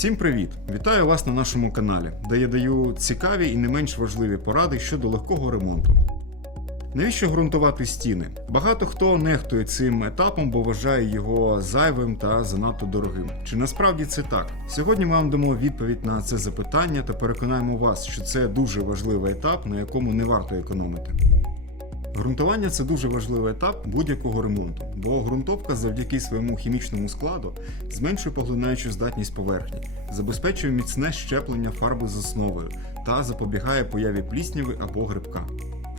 Всім привіт! Вітаю вас на нашому каналі, де я даю цікаві і не менш важливі поради щодо легкого ремонту. Навіщо ґрунтувати стіни? Багато хто нехтує цим етапом, бо вважає його зайвим та занадто дорогим. Чи насправді це так? Сьогодні ми вам дамо відповідь на це запитання та переконаємо вас, що це дуже важливий етап, на якому не варто економити. Ґрунтування це дуже важливий етап будь-якого ремонту, бо ґрунтовка завдяки своєму хімічному складу зменшує поглинаючу здатність поверхні, забезпечує міцне щеплення фарби з основою та запобігає появі плісняви або грибка.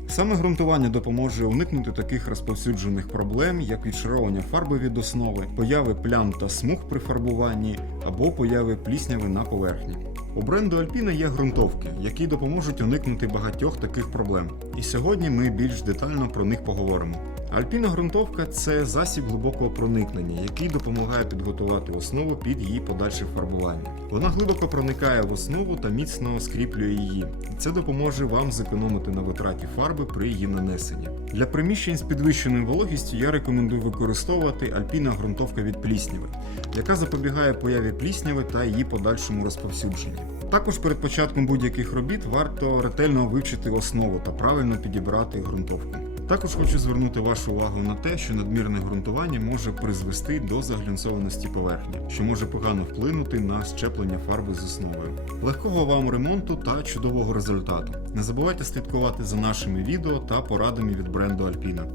Саме ґрунтування допоможе уникнути таких розповсюджених проблем, як відшаровування фарби від основи, появи плям та смуг при фарбуванні або появи плісняви на поверхні. У бренду Alpina є ґрунтовки, які допоможуть уникнути багатьох таких проблем. І сьогодні ми більш детально про них поговоримо. Альпіна ґрунтовка це засіб глибокого проникнення, який допомагає підготувати основу під її подальше фарбування. Вона глибоко проникає в основу та міцно скріплює її. Це допоможе вам зекономити на витраті фарби при її нанесенні. Для приміщень з підвищеною вологістю я рекомендую використовувати альпіна ґрунтовка від плісняви, яка запобігає появі плісняви та її подальшому розповсюдженню. Також перед початком будь-яких робіт варто ретельно вивчити основу та правильно підібрати ґрунтовку. Також хочу звернути вашу увагу на те, що надмірне ґрунтування може призвести до заглянцованості поверхні, що може погано вплинути на щеплення фарби з основою. Легкого вам ремонту та чудового результату. Не забувайте слідкувати за нашими відео та порадами від бренду Alpina.